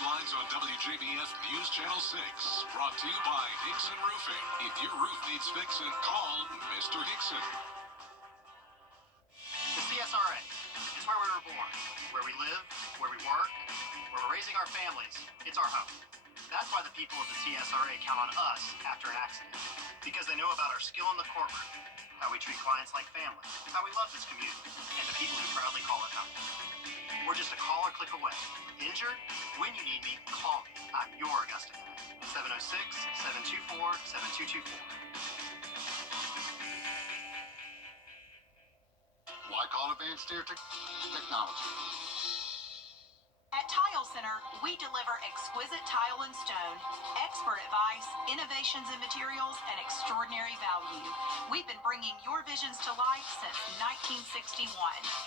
Headlines on WJBF News Channel 6. Brought to you by Hickson Roofing. If your roof needs fixing, call Mr. Hickson. The CSRA is where we were born, where we live, where we work, where we're raising our families. It's our home. That's why the people of the CSRA count on us after an accident. Because they know about our skill in the courtroom, how we treat clients like family, how we love this community, and the people who proudly call it home. We're just a call or click away. Injured? When you need me, call me. I'm your Augusta guy. 706-724-7224. Why call Advanced Stair Technology? At Tile Center, we deliver exquisite tile and stone, expert advice, innovations in materials, and extraordinary value. We've been bringing your visions to life since 1961.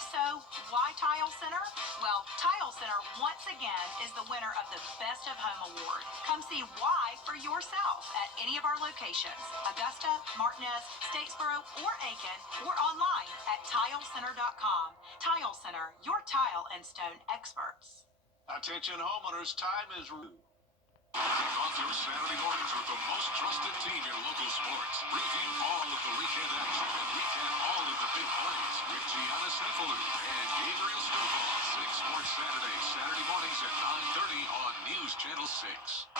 So, why Tile Center? Well, Tile Center, once again, is the winner of the Best of Home Award. Come see why for yourself at any of our locations, Augusta, Martinez, Statesboro, or Aiken, or online at tilecenter.com. Tile Center, your tile and stone experts. Attention homeowners, time is kick off your Saturday mornings with the most trusted team in local sports. Review all of the weekend action and recap all of the big plays with Gianna Senfalou and Gabriel Stovall. 6 Sports Saturday, Saturday mornings at 9:30 on News Channel 6.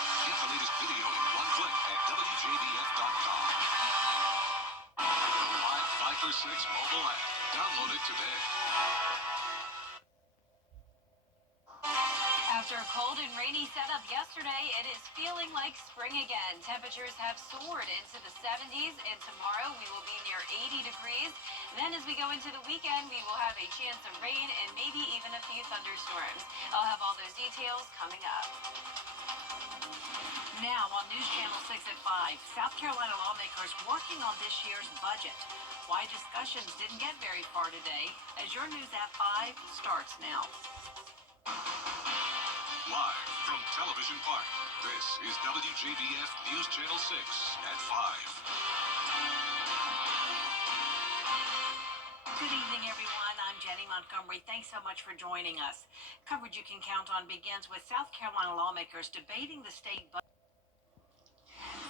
Get the latest video in one click at WJBF.com. The live 5 for 6 mobile app. Download it today. After a cold and rainy setup yesterday, it is feeling like spring again. Temperatures have soared into the 70s, and tomorrow we will be near 80 degrees. And then as we go into the weekend, we will have a chance of rain and maybe even a few thunderstorms. I'll have all those details coming up. Now on News Channel 6 at 5, South Carolina lawmakers working on this year's budget. Why discussions didn't get very far today, as your News at 5 starts now. Live from Television Park, this is WJBF News Channel 6 at 5. Good evening, everyone. I'm Jenny Montgomery. Thanks so much for joining us. Coverage you can count on begins with South Carolina lawmakers debating the state budget.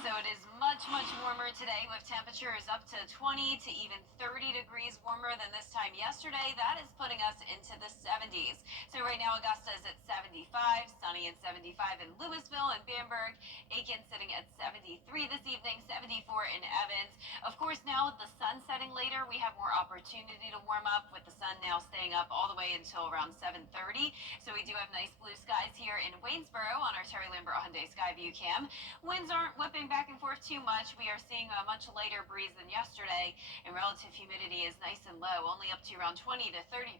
So it is much, much warmer today with temperatures up to 20 to even 30 degrees warmer than this time yesterday. That is putting us into the 70s. So right now Augusta is at 75, sunny and 75 in Louisville and Bamberg. Aiken sitting at 73 this evening, 74 in Evans. Of course, now with the sun setting later, we have more opportunity to warm up with the sun now staying up all the way until around 7:30. So we do have nice blue skies here in Waynesboro on our Terry Lambert Hyundai Skyview cam. Winds aren't whipping back and forth too much. We are seeing a much lighter breeze than yesterday, and relative humidity is nice and low, only up to around 20 to 30%.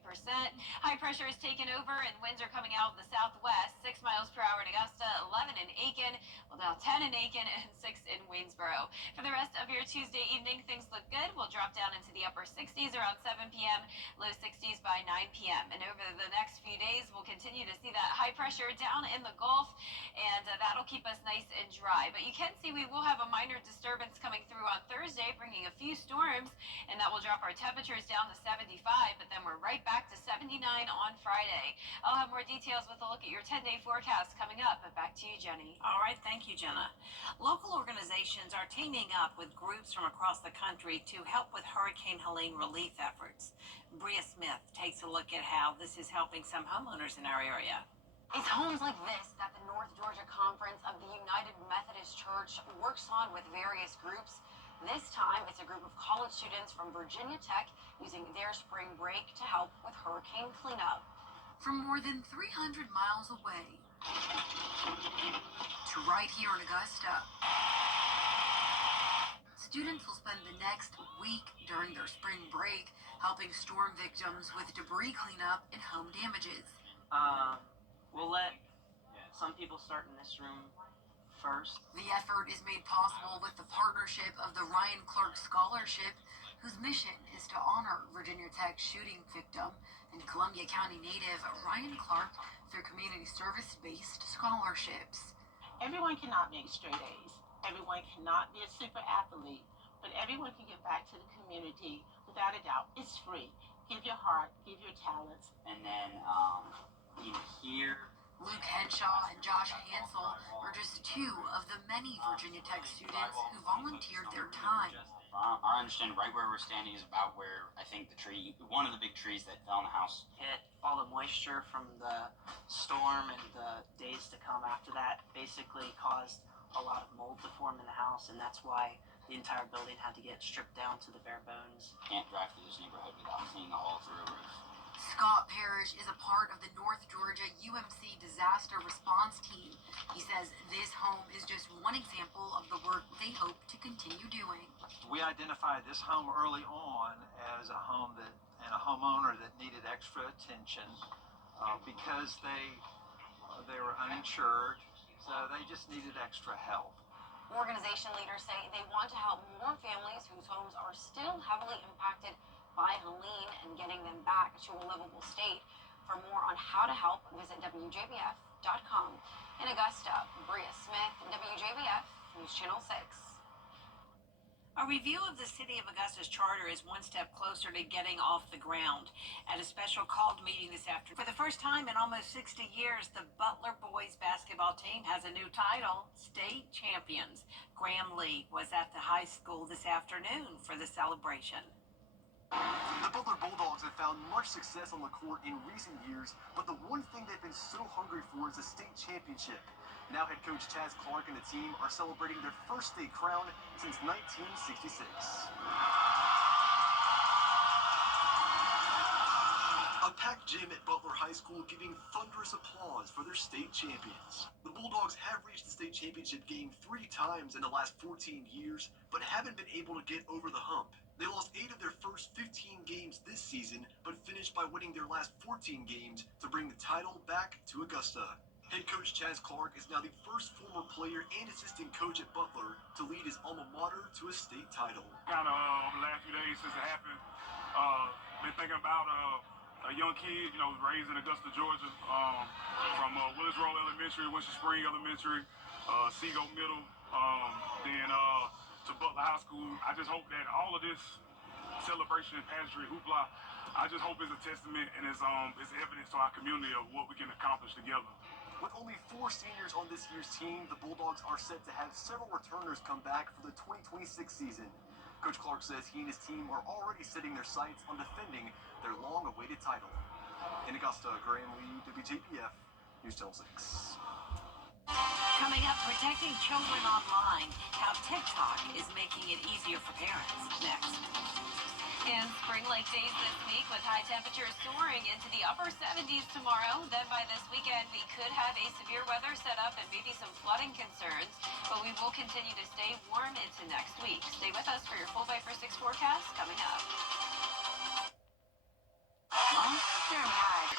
High pressure is taking over, and winds are coming out of the southwest, 6 miles per hour in Augusta, 11 in Aiken, well now 10 in Aiken, and 6 in Waynesboro. For the rest of your Tuesday evening, things look good. We'll drop down into the upper 60s around 7 p.m., low 60s by 9 p.m. And over the next few days, we'll continue to see that high pressure down in the Gulf, and that'll keep us nice and dry. But you can see we will have a minor disturbance coming through on Thursday, bringing a few storms, and that will drop our temperatures down to 75, but then we're right back to 79 on Friday. I'll have more details with a look at your 10-day forecast coming up, but back to you, Jenny. All right, thank you, Jenna. Local organizations are teaming up with groups from across the country to help with Hurricane Helene relief efforts. Bria Smith takes a look at how this is helping some homeowners in our area. It's homes like this that the North Georgia Conference of the United Methodist Church works on with various groups. This time, it's a group of college students from Virginia Tech using their spring break to help with hurricane cleanup. From more than 300 miles away to right here in Augusta, students will spend the next week during their spring break helping storm victims with debris cleanup and home damages. We'll let some people start in this room first. The effort is made possible with the partnership of the Ryan Clark Scholarship, whose mission is to honor Virginia Tech shooting victim and Columbia County native Ryan Clark through community service-based scholarships. Everyone cannot make straight A's. Everyone cannot be a super athlete, but everyone can give back to the community without a doubt. It's free. Give your heart, give your talents. And then here Luke Henshaw and Josh Hansel are just two of the many Virginia Tech students who volunteered their time. Our understanding right where we're standing is about where I think one of the big trees that fell in the house hit. All the moisture from the storm and the days to come after that basically caused a lot of mold to form in the house, and that's why the entire building had to get stripped down to the bare bones. Can't drive through this neighborhood without seeing a hole through a roof. Scott Parrish is a part of the North Georgia UMC disaster response team. He says this home is just one example of the work they hope to continue doing. We identified this home early on as a home and a homeowner that needed extra attention because they were uninsured, so they just needed extra help. Organization leaders say they want to help more families whose homes are still heavily impacted by Helene and getting them back to a livable state. For more on how to help, visit WJBF.com. In Augusta, Bria Smith, WJBF News Channel 6. A review of the City of Augusta's charter is one step closer to getting off the ground. At a special called meeting this afternoon, for the first time in almost 60 years, the Butler boys basketball team has a new title, state champions. Graham Lee was at the high school this afternoon for the celebration. The Butler Bulldogs have found much success on the court in recent years, but the one thing they've been so hungry for is a state championship. Now head coach Chaz Clark and the team are celebrating their first state crown since 1966. A packed gym at Butler High School giving thunderous applause for their state champions. The Bulldogs have reached the state championship game 3 times in the last 14 years, but haven't been able to get over the hump. They lost 8 of their first 15 games this season, but finished by winning their last 14 games to bring the title back to Augusta. Head coach Chaz Clark is now the first former player and assistant coach at Butler to lead his alma mater to a state title. Kind of the last few days since it happened, been thinking about a young kid, raised in Augusta, Georgia, from Willis Road Elementary, Winter Spring Elementary, Seago Middle, then to Butler High School. I just hope that all of this celebration and pageantry hoopla, I just hope it's a testament and it's evidence to our community of what we can accomplish together. With only 4 seniors on this year's team, the Bulldogs are set to have several returners come back for the 2026 season. Coach Clark says he and his team are already setting their sights on defending their long-awaited title. In Augusta, Graham Lee, WJBF News Channel 6. Coming up, protecting children online, how TikTok is making it easier for parents. Next. And spring-like days this week with high temperatures soaring into the upper 70s tomorrow. Then by this weekend, we could have a severe weather setup and maybe some flooding concerns. But we will continue to stay warm into next week. Stay with us for your full Viper 6 forecast coming up. Jeremy Hyde.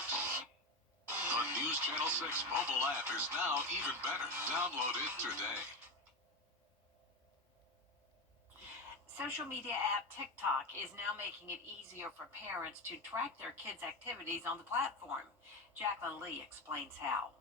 The News Channel 6 mobile app is now even better. Download it today. Social media app TikTok is now making it easier for parents to track their kids' activities on the platform. Jacqueline Lee explains how.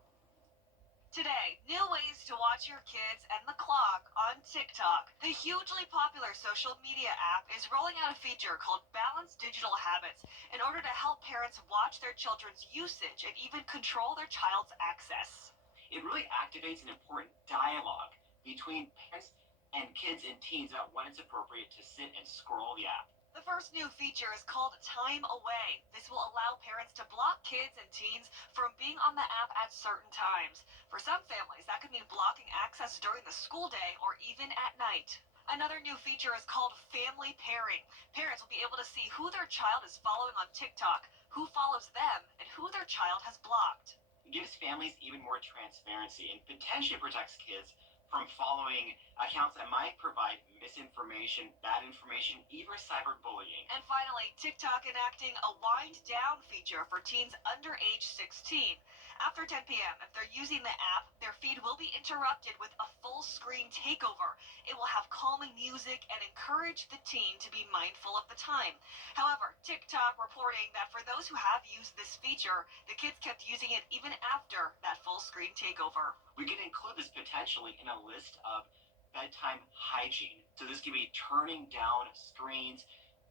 Today, new ways to watch your kids and the clock on TikTok. The hugely popular social media app is rolling out a feature called Balanced Digital Habits in order to help parents watch their children's usage and even control their child's access. It really activates an important dialogue between parents and kids and teens about when it's appropriate to sit and scroll the app. The first new feature is called Time Away. This will allow parents to block kids and teens from being on the app at certain times. For some families, that could mean blocking access during the school day or even at night. Another new feature is called Family Pairing. Parents will be able to see who their child is following on TikTok, who follows them, and who their child has blocked. It gives families even more transparency and potentially protects kids from following accounts that might provide misinformation, bad information, even cyberbullying. And finally, TikTok enacting a wind down feature for teens under age 16. After 10 p.m., if they're using the app, their feed will be interrupted with a full screen takeover. It will have calming music and encourage the teen to be mindful of the time. However, TikTok reporting that for those who have used this feature, the kids kept using it even after that full screen takeover. We can include this potentially in a list of bedtime hygiene. So this could be turning down screens,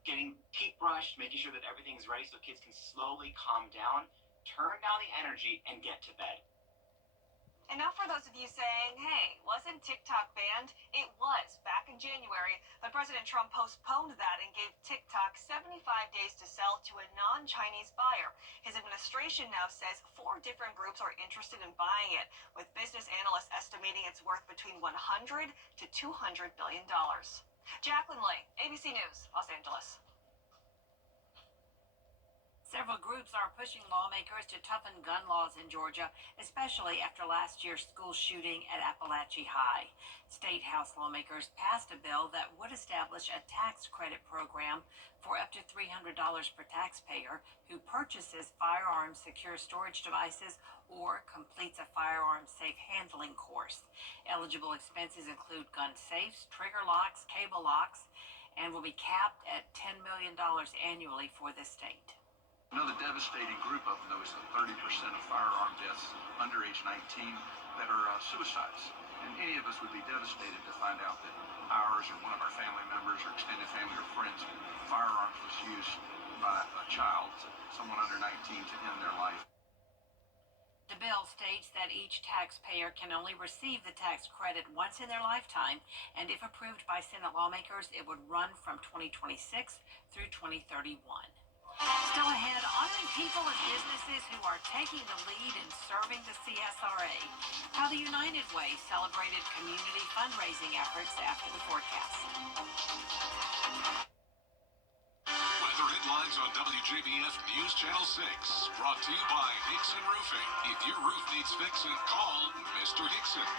getting teeth brushed, making sure that everything's ready so kids can slowly calm down, turn down the energy, and get to bed. And now for those of you saying, hey, wasn't TikTok banned? It was back in January, but President Trump postponed that and gave TikTok 75 days to sell to a non-Chinese buyer. His administration now says 4 different groups are interested in buying it, with business analysts estimating it's worth between $100 to $200 billion. Jacqueline Lee, ABC News, Los Angeles. Several groups are pushing lawmakers to toughen gun laws in Georgia, especially after last year's school shooting at Appalachia High. State House lawmakers passed a bill that would establish a tax credit program for up to $300 per taxpayer who purchases firearm secure storage devices or completes a firearm safe handling course. Eligible expenses include gun safes, trigger locks, cable locks, and will be capped at $10 million annually for the state. Another devastating group of them, though, is the 30% of firearm deaths under age 19 that are suicides. And any of us would be devastated to find out that ours or one of our family members or extended family or friends, firearms was used by a child, someone under 19, to end their life. The bill states that each taxpayer can only receive the tax credit once in their lifetime, and if approved by Senate lawmakers, it would run from 2026 through 2031. Still ahead, honoring people and businesses who are taking the lead in serving the CSRA. How the United Way celebrated community fundraising efforts after the forecast. Weather headlines on WJBF News Channel 6. Brought to you by Hickson Roofing. If your roof needs fixing, call Mr. Hickson.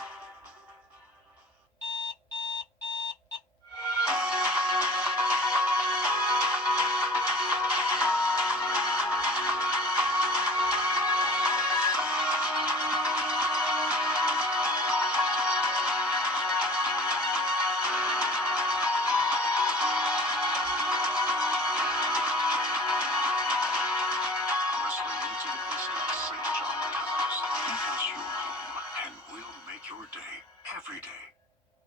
Every day.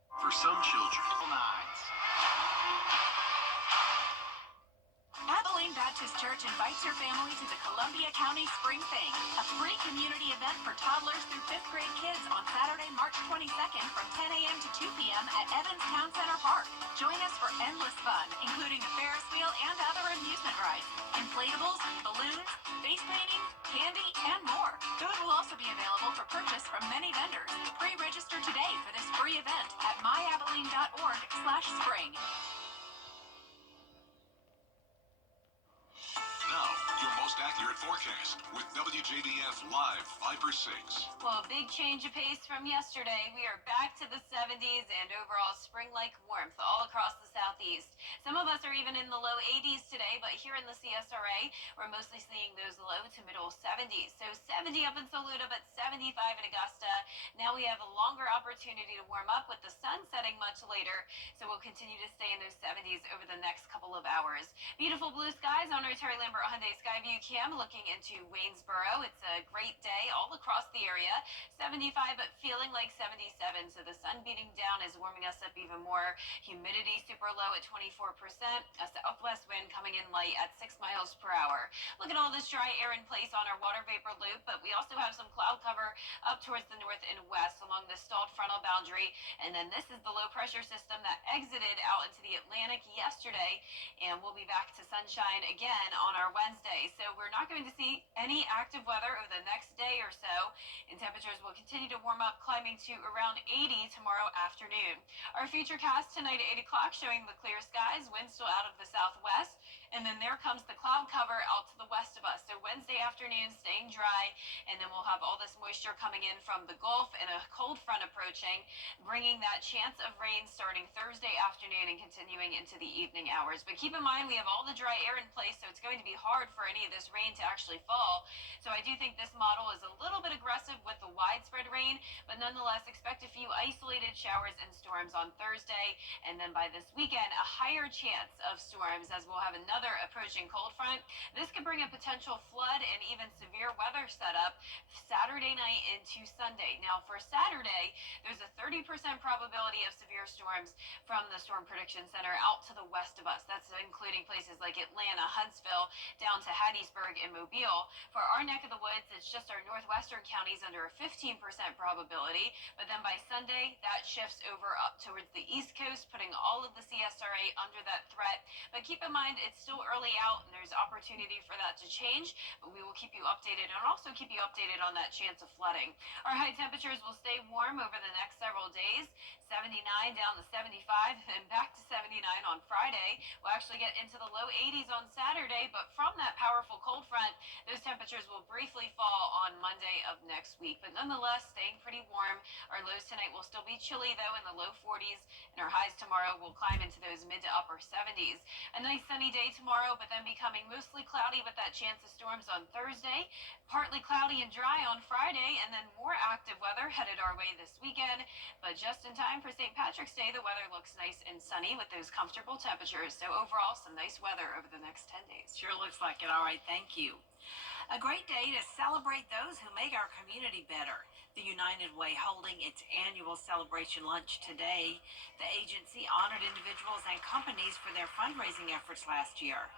For some children, Abilene Baptist Church invites your family to the Columbia County Spring Thing, a free community event for toddlers through 5th grade kids on Saturday, March 22nd from 10 a.m. to 2 p.m. at Evans Town Center Park. Join us for endless fun, including a Ferris wheel and other amusement rides, inflatables, balloons, face painting, candy, and more. Food will also be available for purchase from many vendors. Pre-register today for this free event at myabilene.org/spring. Now, your most accurate forecast with WJBF Live 5 for 6. Well, a big change of pace from yesterday. We are back to the 70s and overall spring-like warmth all across the southeast. Some of us are even in the low 80s today, but here in the CSRA, we're mostly seeing those low to middle 70s. So 70 up in Saluda, but 75 in Augusta. Now we have a longer opportunity to warm up with the sun setting much later, so we'll continue to stay in those 70s over the next couple of hours. Beautiful blue skies on our Terry Lambert Hyundai Skyview Cam looking into Waynesboro. It's a great day all across the area. 75 but feeling like 77, so the sun beating down is warming us up even more. Humidity super low at 24%. A southwest wind coming in light at 6 miles per hour. Look at all this dry air in place on our water vapor loop, but we also have some cloud cover up towards the north and west along the stalled frontal boundary. And then this is the low pressure system that exited out into the Atlantic yesterday, and we'll be back to sunshine again on our Wednesday. So we're not going to see any active weather over the next day or so, and temperatures will continue to warm up, climbing to around 80 tomorrow afternoon. Our future cast tonight at 8 o'clock showing the clear skies, wind still out of the southwest, and then there comes the cloud cover out to the west of us. So Wednesday afternoon staying dry, and then we'll have all this moisture coming in from the Gulf and a cold front approaching, bringing that chance of rain starting Thursday afternoon and continuing into the evening hours. But keep in mind, we have all the dry air in place, so it's going to be hard for any of this rain to actually fall. So I do think this model is a little bit aggressive with the widespread rain, but nonetheless expect a few isolated showers and storms on Thursday, and then by this weekend a higher chance of storms as we'll have another approaching cold front. This could bring a potential flood and even severe weather setup Saturday night into Sunday. Now for Saturday, there's a 30% probability of severe storms from the Storm Prediction Center out to the west of us. That's including places like Atlanta, Huntsville, down to Hattiesburg and Mobile. Mobile. For our neck of the woods, it's just our northwestern counties under a 15% probability. But then by Sunday, that shifts over up towards the East Coast, putting all of the CSRA under that threat. But keep in mind, it's still early out and there's opportunity for that to change. But we will keep you updated and also keep you updated on that chance of flooding. Our high temperatures will stay warm over the next several days. 79 down to 75 and back to 79 on Friday. We'll actually get into the low 80s on Saturday, but from that powerful cold front, those temperatures will briefly fall on Monday of next week. But nonetheless, staying pretty warm. Our lows tonight will still be chilly, though, in the low 40s, and our highs tomorrow will climb into those mid to upper 70s. A nice sunny day tomorrow, but then becoming mostly cloudy with that chance of storms on Thursday. Partly cloudy and dry on Friday, and then more active weather headed our way this weekend. But just in time for St. Patrick's Day, the weather looks nice and sunny with those comfortable temperatures. So overall, some nice weather over the next 10 days. Sure looks like it. All right, thank you. A great day to celebrate those who make our community better. The United Way holding its annual celebration lunch today. The agency honored individuals and companies for their fundraising efforts last year.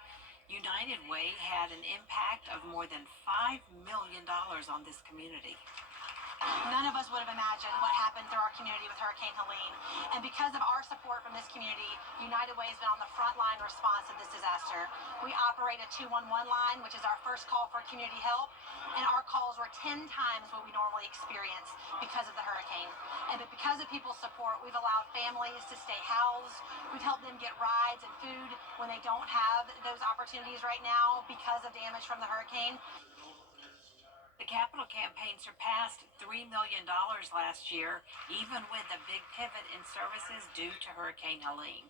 United Way had an impact of more than $5 million on this community. None of us would have imagined what happened through our community with Hurricane Helene. And because of our support from this community, United Way has been on the front line response to this disaster. We operate a 211 line, which is our first call for community help. And our calls were 10 times what we normally experience because of the hurricane. And because of people's support, we've allowed families to stay housed. We've helped them get rides and food when they don't have those opportunities right now because of damage from the hurricane. The capital campaign surpassed $3 million last year, even with a big pivot in services due to Hurricane Helene.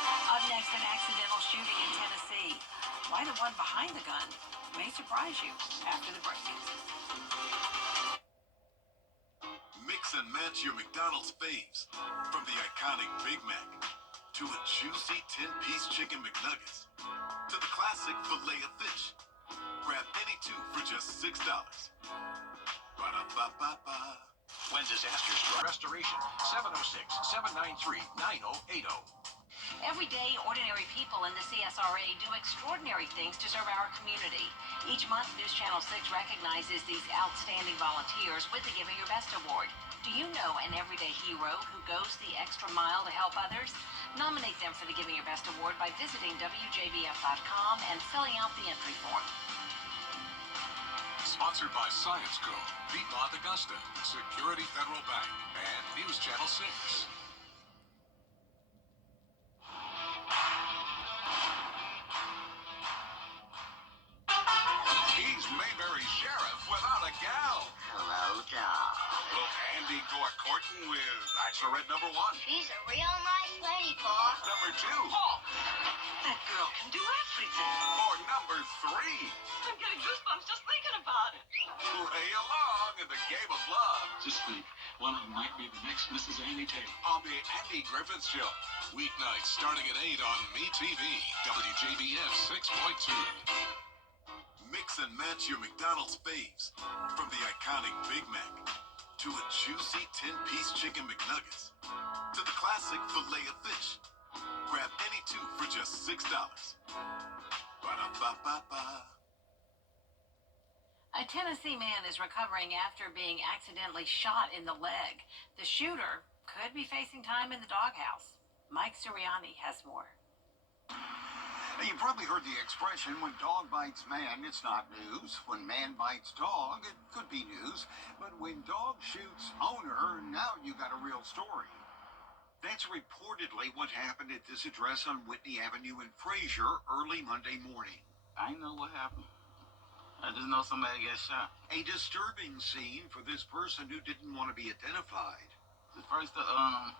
Up next, an accidental shooting in Tennessee. Why the one behind the gun may surprise you after the break. Mix and match your McDonald's faves, from the iconic Big Mac to a juicy 10-piece chicken McNuggets to the classic filet of fish. Grab any two for just $6. Ba-da-ba-ba-ba. When disaster strikes, restoration 706-793-9080. Every day, ordinary people in the CSRA do extraordinary things to serve our community. Each month, News Channel 6 recognizes these outstanding volunteers with the Giving Your Best Award. Do you know an everyday hero who goes the extra mile to help others? Nominate them for the Giving Your Best Award by visiting WJBF.com and filling out the entry form. Sponsored by Science Co., Piedmont Augusta, Security Federal Bank, and News Channel 6. He's Mayberry's sheriff without a gal. Hello, Doc. Will Andy go a-courting with Bachelorette number 1? She's a real nice lady, Pa. Number 2? Oh, that girl can do everything. Or number 3? I'm getting goosebumps just thinking about it. Play along in the game of love. Just think, one of them might be the next Mrs. Andy Taylor. On the Andy Griffith Show. Weeknights starting at 8 on MeTV, WJBF 6.2. Mix and match your McDonald's faves, from the iconic Big Mac to a juicy 10-piece chicken McNuggets to the classic filet of fish. Grab any two for just $6. Ba-da-ba-ba-ba. A Tennessee man is recovering after being accidentally shot in the leg. The shooter could be facing time in the doghouse. Mike Sirianni has more. You probably heard the expression, when dog bites man, it's not news. When man bites dog, it could be news. But when dog shoots owner, now you got a real story. That's reportedly what happened at this address on Whitney Avenue in Fraser early Monday morning. I know what happened. I just know somebody got shot. A disturbing scene for this person who didn't want to be identified. First, the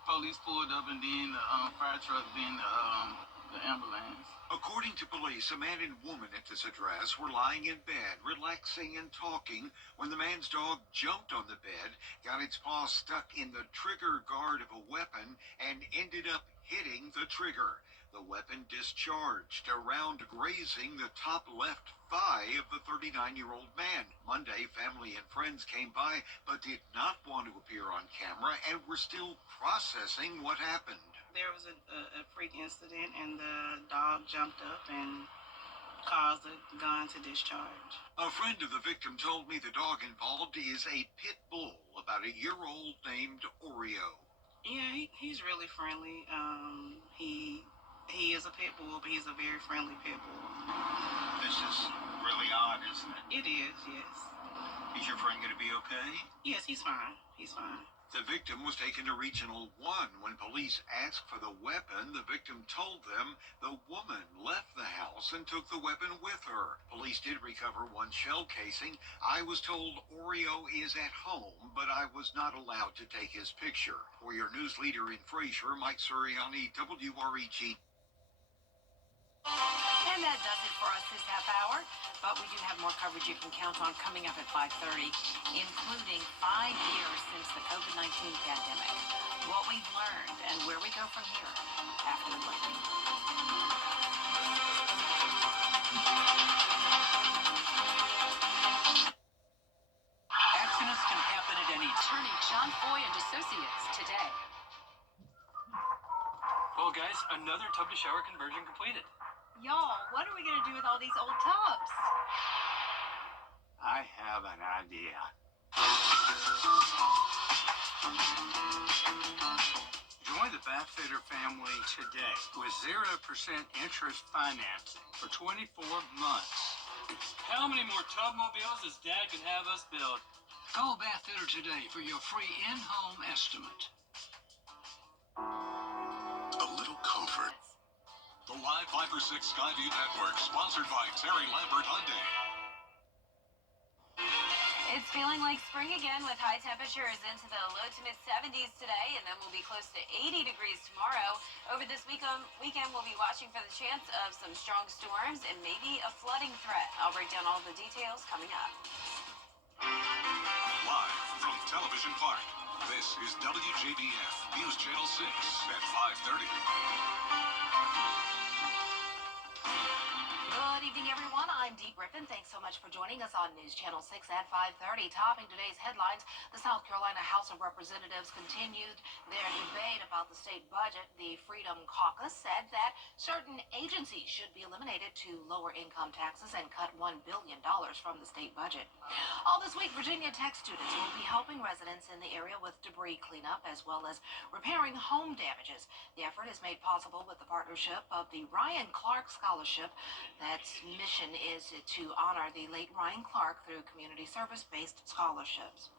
police pulled up, and then the fire truck, then the ambulance. According to police, a man and woman at this address were lying in bed, relaxing and talking, when the man's dog jumped on the bed, got its paw stuck in the trigger guard of a weapon, and ended up hitting the trigger. The weapon discharged, a round grazing the top left thigh of the 39-year-old man. Monday, family and friends came by, but did not want to appear on camera and were still processing what happened. There was a freak incident, and the dog jumped up and caused the gun to discharge. A friend of the victim told me the dog involved is a pit bull, about a year-old, named Oreo. Yeah, he's really friendly. He is a pit bull, but he's a very friendly pit bull. This is really odd, isn't it? It is, yes. Is your friend going to be okay? Yes, he's fine. He's fine. The victim was taken to Regional 1. When police asked for the weapon, the victim told them the woman left the house and took the weapon with her. Police did recover one shell casing. I was told Oreo is at home, but I was not allowed to take his picture. For your news leader in Fraser, Mike Suriani, WREG. And that does it for us this half hour. But we do have more coverage you can count on coming up at 5:30, including 5 years since the COVID-19 pandemic, what we've learned, and where we go from here after the break. Accidents can happen at any time. Attorney John Foy and Associates today. Well, guys, another tub to shower conversion completed. Y'all, what are we going to do with all these old tubs? I have an idea. Join the Bathfitter family today with 0% interest financing for 24 months. How many more tub mobiles does Dad could have us build? Call Bathfitter today for your free in-home estimate. A little comfort. The Live 5 for 6 Skyview Network, sponsored by Terry Lambert Hyundai. It's feeling like spring again with high temperatures into the low to mid 70s today, and then we'll be close to 80 degrees tomorrow. Over this weekend, we'll be watching for the chance of some strong storms and maybe a flooding threat. I'll break down all the details coming up. Live from Television Park, this is WJBF News Channel 6 at 5:30. Good evening, everyone. I'm Dee Griffin. Thanks so much for joining us on News Channel 6 at 5:30. Topping today's headlines, the South Carolina House of Representatives continued their debate about the state budget. The Freedom Caucus said that certain agencies should be eliminated to lower income taxes and cut $1 billion from the state budget. All this week, Virginia Tech students will be helping residents in the area with debris cleanup as well as repairing home damages. The effort is made possible with the partnership of the Ryan Clark Scholarship. That's mission is to honor the late Ryan Clark through community service-based scholarships.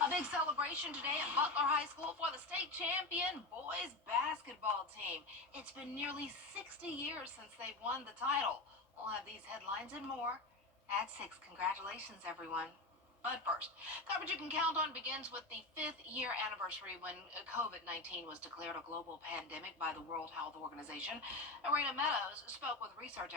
A big celebration today at Butler High School for the state champion boys basketball team. It's been nearly 60 years since they've won the title. We'll have these headlines and more at 6. Congratulations, everyone. But first, coverage you can count on begins with the 5th year anniversary when COVID-19 was declared a global pandemic by the World Health Organization. Arena Meadows spoke with research